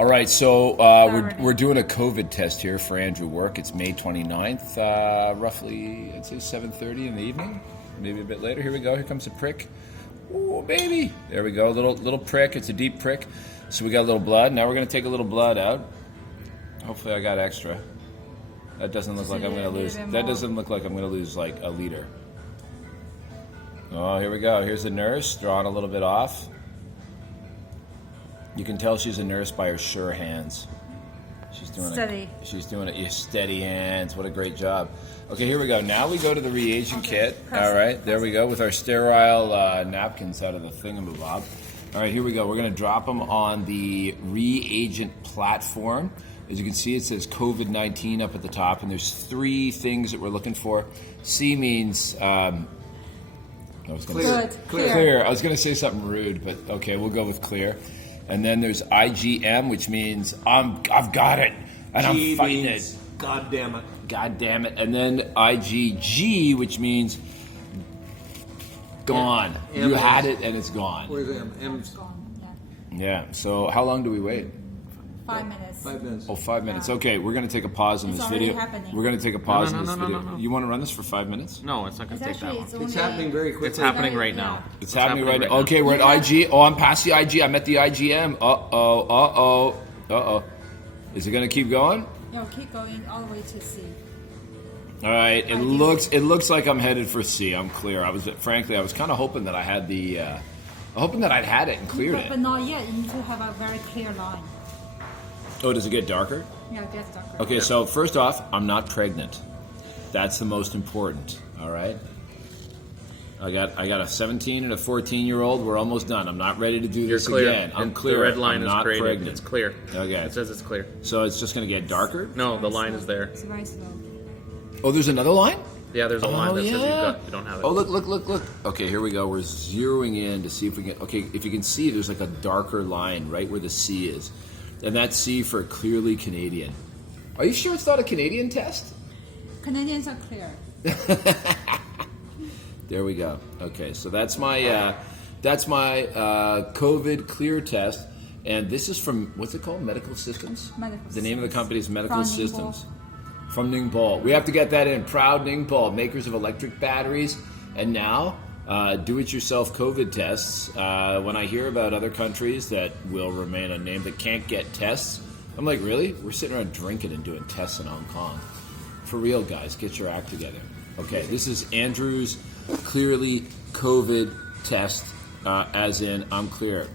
All right, so we're doing a COVID test here for Andrew Work. It's May 29th, roughly, I'd say 7:30 in the evening, maybe a bit later. Here we go. Here comes the prick. Ooh, baby. There we go. Little prick. It's a deep prick. So we got a little blood. Now we're going to take a little blood out. Hopefully I got extra. That doesn't look like I'm going to lose. That doesn't look like I'm going to lose like a liter. Oh, here we go. Here's the nurse drawing a little bit off. You can tell she's a nurse by her sure hands. She's doing steady. She's doing it. Yeah, steady hands. What a great job. Okay, here we go. Now we go to the reagent kit. Perfect. All right, there we go with our sterile napkins out of the thingamabob. All right, here we go. We're going to drop them on the reagent platform. As you can see, it says COVID-19 up at the top, and there's 3 things that we're looking for. C means clear. I was going to say something rude, but okay, we'll go with clear. And then there's IgM, which means I've got it, and I'm fighting it. God damn it. God damn it. And then IgG, which means gone. You had it, and it's gone. Where's M? M's Gone, Yeah. So how long do we wait? 5 minutes. 5 minutes. Oh, 5 minutes. Okay, we're going to take a pause in It's this already video. happening. We're going to take a pause in this No, video. no. You want to run this for 5 minutes? No, it's not going to take that long. It's happening very quickly. It's happening right now. It's happening right now. Okay, we're at IG. Oh, I'm past the IG. I'm at the IgM. Uh-oh. Is it going to keep going? Yeah, keep going all the way to C. All right. It looks like I'm headed for C. I'm clear. I was kind of hoping that I had hoping that I'd had it and cleared But it. not yet. You need to have a very clear line. Oh, does it get darker? Yeah, it gets darker. Okay, so first off, I'm not pregnant. That's the most important. All right. I got a 17 and a 14-year-old. We're almost done. I'm not ready to do this clear. again. I'm clear. The red line I'm is not created. pregnant. It's clear. Okay. It says it's clear. So it's just going to get darker? No, the line is there. It's very slow. Oh, there's another line? Yeah, there's a line that says you don't have it. Oh, look. Okay, here we go. We're zeroing in to see if we can... Okay, if you can see, there's like a darker line right where the C is. And that's C for clearly Canadian. Are you sure it's not a Canadian test? Canadians are clear. There we go. Okay, so that's my COVID clear test, and this is from what's it called? Medical Systems. The name of the company is Medical From Systems. From Ningbo. We have to get that in. Proud Ningbo, makers of electric batteries, and now do-it-yourself COVID tests. When I hear about other countries that will remain unnamed that can't get tests, I'm like, really? We're sitting around drinking and doing tests in Hong Kong. For real, guys, get your act together. Okay, this is Andrew's clearly COVID test, as in I'm clear.